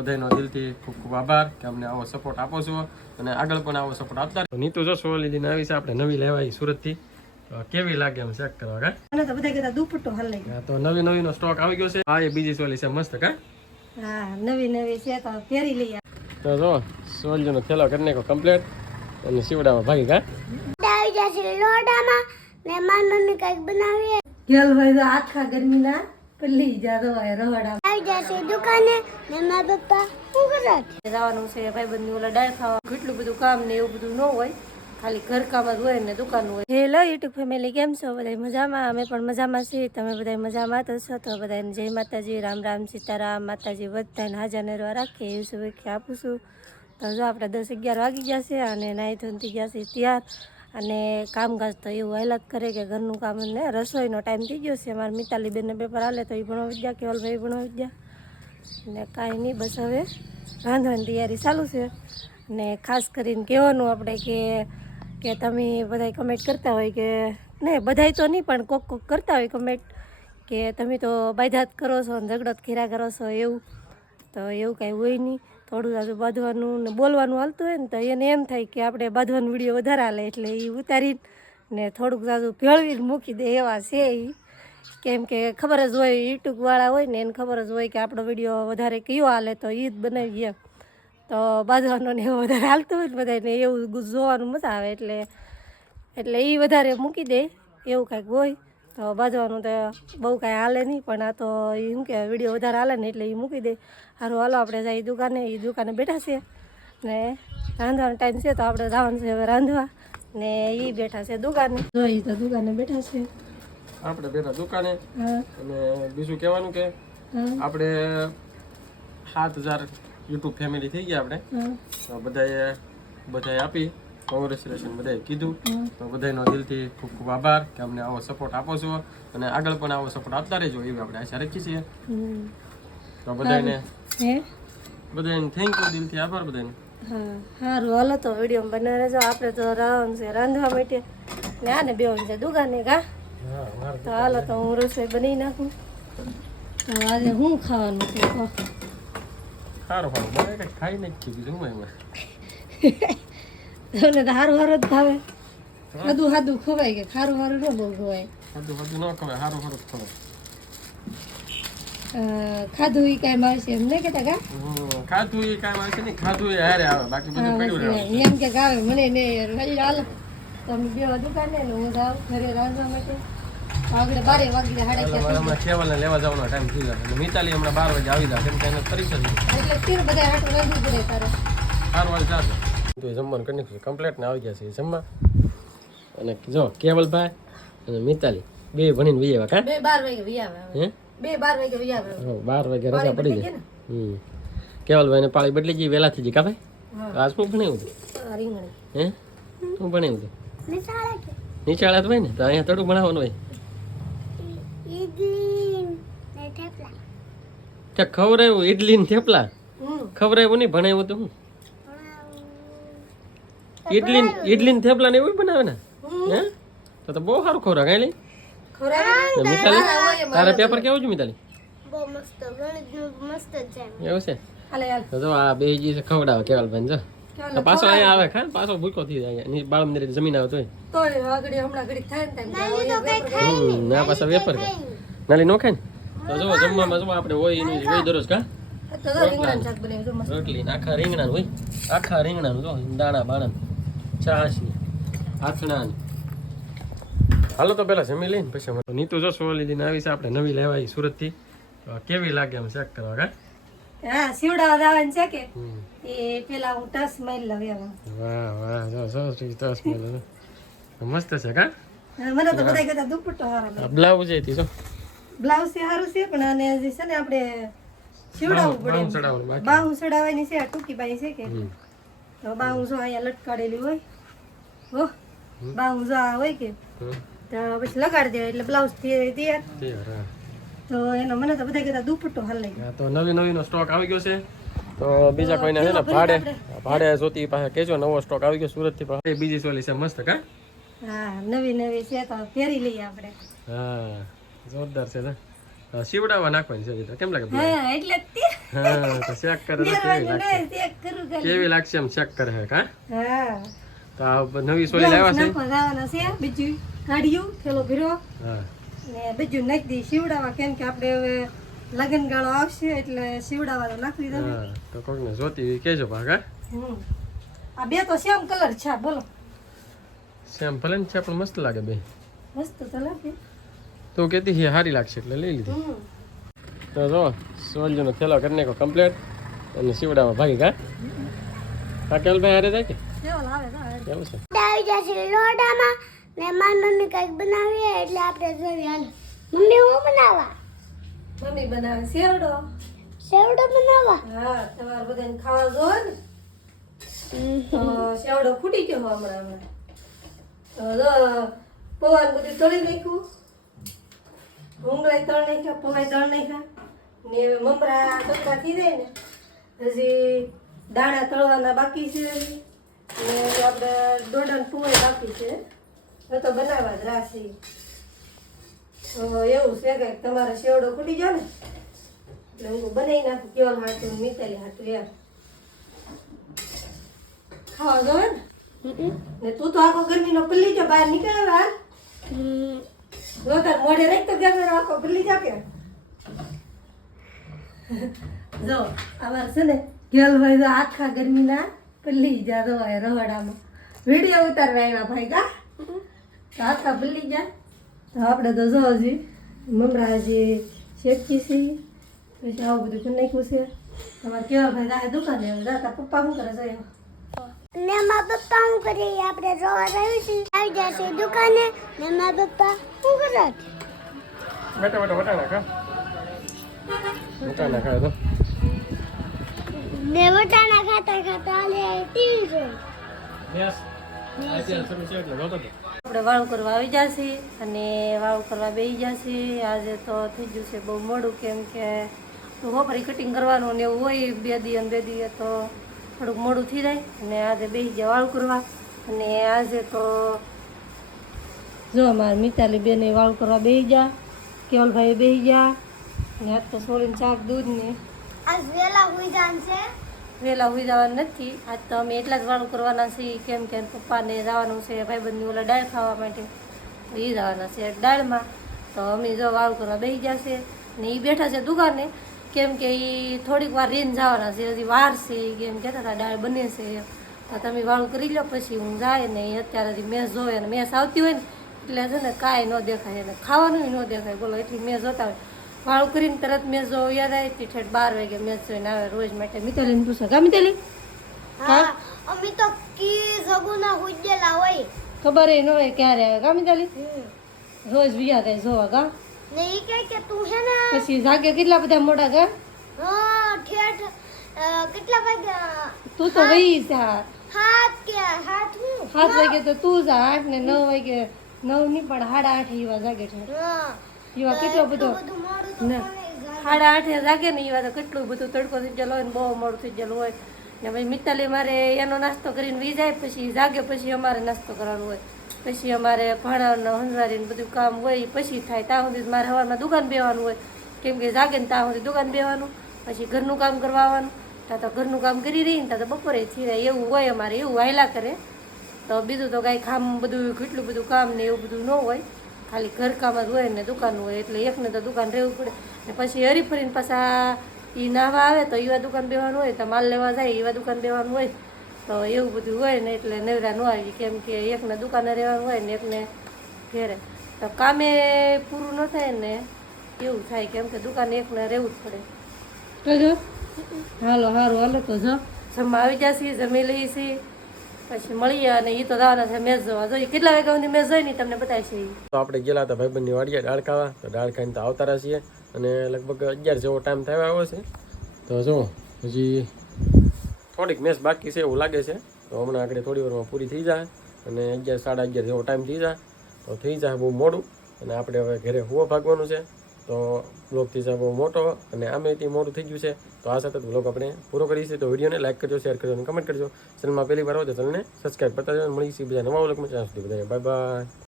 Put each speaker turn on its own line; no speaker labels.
બધાનો દિલથી ખૂબ ખૂબ આભાર કે અમને આવો સપોર્ટ આપો છો અને આગળ પણ આવો સપોર્ટ આપતા રહો. નીતુ જો સોલી આવી છે આપણે નવી લેવાય સુરતથી. કેવી લાગે એમ ચેક કરવા કા?
મને તો બધા કહેતા દુપટ્ટો હાલ લઈ
હા, તો નવી નવીનો સ્ટોક આવી ગયો છે. હા એ બીજી સોલી છે મસ્ત કા?
હા નવી નવી છે તો પહેરી લઈએ.
તો જો સોલ્જરનો થેલો કરીને કો કમ્પ્લીટ અને શિવડામાં ભાગી કા?
આવી જશે લોડામાં ને મમ્મી કંઈક બનાવીએ.
કેલ હોય તો આખા ગરમીના પલ્લી જાદો હોય રવાડા
આવી જશે દુકાને ને મારા પપ્પા શું કરે
જવાનું છે ભાઈબંધની ઓલા ડાળ ખાવા. કેટલું બધું કામ ને એવું બધું ન હોય. ખાલી ઘરકામ જ હોય ને દુકાન હોય. હેલો યુટ્યુબ ફેમિલી કેમ છો? બધા મજામાં? અમે પણ મજામાં છીએ. તમે બધા મજામાં તો છો? તો બધાને જય માતાજી રામ રામ સીતારામ. માતાજી બધાને હાજર નરવા રાખીએ એવી શુભેચ્છા આપું છું. તો જો આપણે દસ અગિયાર વાગી ગયા છે અને નાહી ધોનથી ગયા છે તૈયાર. અને કામકાજ તો એવું હાલત કરે કે ઘરનું કામ ને રસોઈનો ટાઈમ થઈ ગયો છે. મારા મિતાલીબેનને પેપર હાલે તો એ ભણવા ગયા કેવલભાઈ ભણવા ગયા. ને કાંઈ નહીં, બસ હવે રાંધવાની તૈયારી ચાલુ છે. ને ખાસ કરીને કહેવાનું આપણે કે કે તમે બધાય કમેન્ટ કરતા હોય કે, ને બધાય તો નહીં, પણ કોક કોક કરતા હોય કમેન્ટ કે તમે તો બાયધાત કરો છો ઝઘડો ખેરા કરો છો એવું. તો એવું કાંઈ હોય નહીં. થોડું આજે બાંધવાનું ને બોલવાનું હાલતું હોય ને તો એને એમ થાય કે આપણે બાંધવાનો વીડિયો વધારે હાલે એટલે એ ઉતારીને ને થોડુંક જાજુ ભેળવીને મૂકી દે એવા છે એ કેમ કે ખબર જ હોય યુટ્યુબવાળા હોય ને એને ખબર જ હોય કે આપણો વીડિયો વધારે કયો હાલે તો એ જ બનાવીએ. તો બાંધવાનો ને એવું વધારે હાલતું હોય ને બધાને એવું જોવાનું મજા આવે એટલે એટલે એ વધારે મૂકી દે, એવું કાંઈક હોય. તો બાજવાનું તો બહુ કાંઈ હાલે નહીં પણ આ તો એ શું કે વીડિયો વધારે હાલે ને એટલે એ મૂકી દે. સારું હાલો આપણે જાય દુકાને એ દુકાને બેઠા છે. ને રાંધવાનો ટાઈમ છે તો આપણે જવાનું છે હવે રાંધવા. ને એ બેઠા છે દુકાને. જો એ તો દુકાને બેઠા છે.
આપણે બેઠા દુકાને. અને બીજું કહેવાનું કે આપણે સાત હજાર યુટ્યુબ ફેમિલી થઈ ગયા આપણે. તો બધાએ બધાએ આપી. કોંગ્રેચ્યુલેશન બધાએ કીધું. તો બધાનો દિલથી ખૂબ ખૂબ આભાર કે અમને આવો સપોર્ટ આપો છો અને આગળ પણ આવો સપોર્ટ આપતા રહેજો એવી આપણે આશા રાખીએ છીએ. તો બધાને
હે?
બધાને થેન્ક યુ દિલથી આભાર બધાને.
હા સારું હાલો તો વીડિયો બનાવી રહેજો. આપણે તો રાવણ છે રાંધવા માટે. ને આને બેવાનું છે દુકાને કા?
હા મારે
તો હાલો તો હું રસોઈ બની નાખું. તો આજે હું ખાવાનું છે
સારું સારું ખાઈ નાખી બીજું હું એમાં?
તમને તો સારું સારું જ ભાવે. સાદું હાદું ખવાય કે ખારું સારું ન બહુ ખવાય.
બધું બધું ન ખવાય હારું હારું ખવાય.
ખાધું એ કાંઈ મળશે એમ નહીં કહેતા કા?
ખાધું એ કાંઈ મળશે નહીં ખાધું એ હારે આવે બાકી બધું પડ્યું રહે
એમ. કે ગાવે મને ને હજી હાલો. તમે બે દુકાને ને હું જાઉં ઘરે રાંધવા માટે. આગળ બારે વાગી
એટલે મારે હમણાં લેવા જવાનો ટાઈમ થઈ જશે મિતાલી હમણાં બાર વાગે આવી જાય કેમ કે એને છે
એટલે તીર બધા હાટું રાંધવું પડે તારે.
બાર વાગે ચાલશે તો જમવાનું કરી નાખ્યું કમ્પ્લેટ ને આવી ગયા છે જમવા. અને જો કેવલભાઈ અને મિતાલી બે ભણીને વી આવ્યા કાં?
બે બાર વાગે વી
હે?
બે બાર વાગે વી આવે
હો, બાર વાગે રજા પડી જાય હમ. કેવલભાઈ ને પાળી બદલી ગઈ વહેલા થઈ ગઈ કા ભાઈ? આજ શું ભણાવ્યું હતું
રીંગણી.
હે? શું ભણાવ્યું હતું
નિશાળે કે
નીચાળા તો હોય ને તો અહીંયા થોડું ભણાવવાનું હોય.
ઈડલી ને થેપલા.
કે ખવડાવ્યું ઇડલી ને થેપલા ખવરાયું નહીં ભણાવ્યું તો હું? ઇડલી ને- ઇડલી ને થેપલા ને એવું બનાવે ને હે તો તો બહુ સારું ખવડાવે કાંઈ લઈ
ખવડાવી
ને મિતાલી તારે પેપર કેવું છે મિતાલી
બહુ મસ્ત ગણિતનું મસ્ત જ છે
એવું છે
હાલે હાલ
તો જો આ બે જી છે ખવડાવે કેવલભાઈ જો તો પાછો અહીંયા આવે ખા પાછો ભૂકો થઈ જાય અહીંયા બાળ મંદિરે જમીન આવે તોય
તો આગળ હમણાં ઘડીક થાય ને time
હમ ના પાછા વેફર કે નાલી નો ખાય ને તો જો જમવામાં જો આપણે હોય એનું હોય દરરોજ કા
તો તો રીંગણાનું શાક બનાવ્યું જો મસ્ત.
રોટલી ને આખા રીંગણાનું હોય આખા રીંગણાનું જો દાણા બાણા છાશ ને આથણા હાલો તો પેલા જમી લઈને પછી અમે નીતુ જો સોલી દીને આવી છે આપણે નવી લેવાય સુરતથી કેવી લાગે એમ ચેક કરવા કા?
હા શિવડાવા દાવાનું છે કે? એ પેલા હું ટસ મારી લઉં એમ.
વાહ વાહ જો સો શ્રી તસ મસ્ત છે કા?
મને તો બધા કહેતા દુપટ્ટો સારો
બ્લાઉઝ હતી જો.
બ્લાઉઝ છે સારું છે પણ આને જે છે ને આપણે શિવડાવવું પડે
બાહું. ચડાવવાનું
છે ટૂંકી બાઈ છે કે. તો બાહું જો અહીંયા લટકાડેલી હોય હો જો હોય કે. તો પછી લગાડી દેવાય એટલે બ્લાઉઝ તૈયાર.
તૈયાર
તો એનો મને તો બધા કહેતા દુપટ્ટો હાલ લાગે
તો નવી નવીનો સ્ટોક આવી ગયો છે. તો બીજા કોઈને છે ને ભાડે ભાડે જોતી પાસે કેજો નવો સ્ટોક આવી ગયો સુરતથી બીજી સોલી છે મસ્ત કા?
હા નવી નવી છે તો પહેરી લઈએ આપણે.
હા જોરદાર છે ને શિવડાવવા નાખવાની છે કેમ લાગે
હા એટલે
હા તો ચેક કરે કેવી લાગશે?
નહીં, ચેક કરું
કેવી લાગશે એમ ચેક કરે હા. તો આ નવી સોલી લાવ્યા છે?
નાખવા જવાના છે. બીજું કાઢ્યું થેલો ભીરો. ને બીજું નાખી દઈ શીવડાવા કેમ કે આપણે હવે લગન ગાળો આવશે એટલે શીવડાવા તો દઉં
તો કોકને જોતી કેજો
હમ. આ બે તો સેમ કલર છે બોલો.
સેમ ભલે ને છે પણ મસ્ત લાગે બે.
મસ્ત તો લાગે.
તો કહેતી છે સારી લાગશે એટલે લઈ લીધી. તો જો સોલજીનો થેલો કરીને નાખો કમ્પ્લીટ અને શિવડામાં ભાગી કેલ ભાઈ હારે જાય કે?
કેવો લાવે તો હવે.
છે?
આવી જશે લોડામાં. ને મારી મમ્મી કંઈક બનાવીએ એટલે આપણે જોઈએ હાલ. મમ્મી હું બનાવવા?
મમ્મી બનાવે શેરડો.
શેરડો બનાવવા?
હા તમારે બધાને ખાવા જો ને. તો શેવડો ફૂટી ગયો હમણાં હમણાં. તો જો બધું તળી નાખ્યું. ભૂંગળાય તળ નાખ્યા પવાય તળ નાખ્યા. ને મમરા કટકા થઈ જાય ને. હજી દાણા તળવાના બાકી છે હજી. ને આપણે દોડા પૂવાય બાકી છે. હવે તો બનાવવા જ રાશી. તો એવું છે કે તમારે શેવડો ખૂટી ગયો ને એટલે હું બનાવી નાખું કેવાનું હાટું મિતાલી હાટું એમ. ખાવા જોવે ને? ને તું તો આખો ગરમીનો પલ્લી જો બહાર નીકળ્યો હા જો તાર મોઢે રહી તો ગરમીનો આખો પલ્લી જા કે જો અમારે છે ને ગેલભાઈ તો આખા ગરમીના પલ્લી જા જો હોય રવાડામાં વીડિયો ઉતારવા આવ્યા ભાઈ કા? તો આખા પલ્લી જા. તો આપણે તો જો હજી મમરા હજી શેકી છે પછી આવું બધું કરી નાખ્યું છે. તમારે કેવા ભાઈ રાહે દુકાને જાતા પપ્પા શું કરે છે
ને મારા પપ્પા શું કરે? આપણે જોવા આવ્યું છે. આવી જશે દુકાને. ને મારા પપ્પા શું કરે? છે?
બેટા બેટા વટાણા ખા. વટાણા ખાય તો.
ને વટાણા ખાતા ખાતા ટીવી જોઈ.
યસ.
આપણે વાળું કરવા આવી જશે અને વાળું કરવા બેસી જશે. આજે તો થઈ ગયું છે બહુ મોડું કેમ કે હોપરી કટિંગ કરવાનું ને એવું હોય બે દી અને બે દીએ તો થોડુંક મોડું થઈ જાય. અને આજે બેસી જાય વાળું કરવા. અને આજે તો જો અમારા મિતાલી બેને વાળું કરવા બેસી જા કેવલભાઈ બેસી જા ને આજ તો સોળીને શાક દૂધ ને
આજ વેલા હોઈ
જવાનું નથી. આજ તો અમે એટલા જ વાળું કરવાના છીએ, કેમ કે પપ્પાને જવાનું છે, ભાઈબંધની ઓલા દાળ ખાવા માટે. તો એ જવાના છે દાળમાં. તો અમે જો વાળું કરવા બેસી જશે ને એ બેઠા છે દુકાને. કેમ કે એ થોડીક વાર રેન જવાના છે, હજી વાર છે એ કેમ કહેતા હતા દાળ બને છે. તો તમે વાળું કરી લો, પછી હું જાય ને અત્યારે હજી મેં જોવે અને મેચ આવતી હોય ને એટલે છે ને કાંઈ ન દેખાય ને ખાવાનું ન દેખાય. બોલો, એટલી મેં જોતા હોય. વાળું કરીને તરત મેં જો યાદ આવી હતી ઠેઠ બાર વાગે મેં જોઈને આવે રોજ માટે. મિતાલીને પૂછે કા મિતાલી?
હા અમે તો કી જગુના હુજેલા હોય.
ખબર ન હોય ક્યારે આવે કા મિતાલી? રોજ વિયા થાય જોવા કા
નહીં કે કે તું હે ને?
પછી જાગે કેટલા બધા મોડા કા
હા ઠેઠ કેટલા વાગે
તું તો વહી જા.
હાથ કે હાથ હું?
સાત વાગે તો તું જા આઠ ને નવ વાગે નવની પણ સાડા આઠ એવા જાગે છે.
હા.
એવા કેટલો બધો? ના સાડા આઠે જાગે ને એવા તો કેટલું બધું તડકો થઈ ગયેલો હોય ને બહુ મોડું થઈ ગયેલું હોય. ને ભાઈ મિત્તાલી મારે એનો નાસ્તો કરીને વી જાય પછી જાગે પછી અમારે નાસ્તો કરવાનો હોય. પછી અમારે ભાણાનો હંજવારીને બધું કામ હોય પછી થાય. ત્યાં સુધી મારે હવારમાં દુકાન બેવાનું હોય. કેમ કે જાગે ને ત્યાં સુધી દુકાન બેવાનું પછી ઘરનું કામ કરવા આવવાનું. ત્યાં તો ઘરનું કામ કરી રહી ને ત્યાં તો બપોરે થઈ જાય. એવું હોય અમારે એવું વાયલા કરે. તો બીજું તો કાંઈ કામ બધું કેટલું બધું કામ ને એવું બધું ન હોય. ખાલી ઘરકામ જ હોય ને દુકાન હોય એટલે એકને તો દુકાન રહેવું પડે. ને પછી હરીફરીને પાછા એ નાવા આવે તો એવા દુકાન બેવાનું હોય તો માલ લેવા જાય એવા દુકાન બેવાનું હોય તો એવું બધું હોય ને એટલે નવરા ન આવી. કેમ કે એકને દુકાને રહેવાનું હોય ને એકને ઘેરે. તો કામે પૂરું ન થાય ને એવું થાય કેમ કે દુકાને એકને રહેવું જ પડે. તો જો. હાલો હારું હાલો તો જો. જમવા આવી જશે જમી લઈએ છીએ પછી મળીએ અને એ તો દાવાના છે મેચ જોવા જોઈએ. કેટલા વાગ્યા સુધી મેચ જોઈ તમને બતાવીશ
તો આપણે ગયેલા હતા ભાઈબંધની વાડીએ દાળ ખાવા તો દાળ ખાઈને તો આવતા છીએ અને લગભગ અગિયાર જેવો ટાઈમ થયો આવ્યો છે. તો જો, હજી થોડીક મેચ બાકી છે એવું લાગે છે. તો હમણાં આગળ થોડી વારમાં પૂરી થઈ જાય અને અગિયાર, સાડા અગિયાર જેવો ટાઈમ થઈ જાય. તો થઈ જાય બહુ મોડું. અને આપણે હવે ઘરે હુવા ભાગવાનું છે. તો બ્લોગ થઈ મોટો અને આમે તે મોટું થઈ ગયું છે. તો આ સાથે બ્લોગ આપણે પૂરો કરીએ તો વિડીયોને લાઇક કરજો શેર કરજો અને કમેન્ટ કરજો. ચેનલમાં પહેલી વાર હોય તો ચેનલને સબસ્ક્રાઈબ કરતા જજો મળીશું બીજા નવા બ્લોગમાં ત્યાં સુધી બધા બાય બાય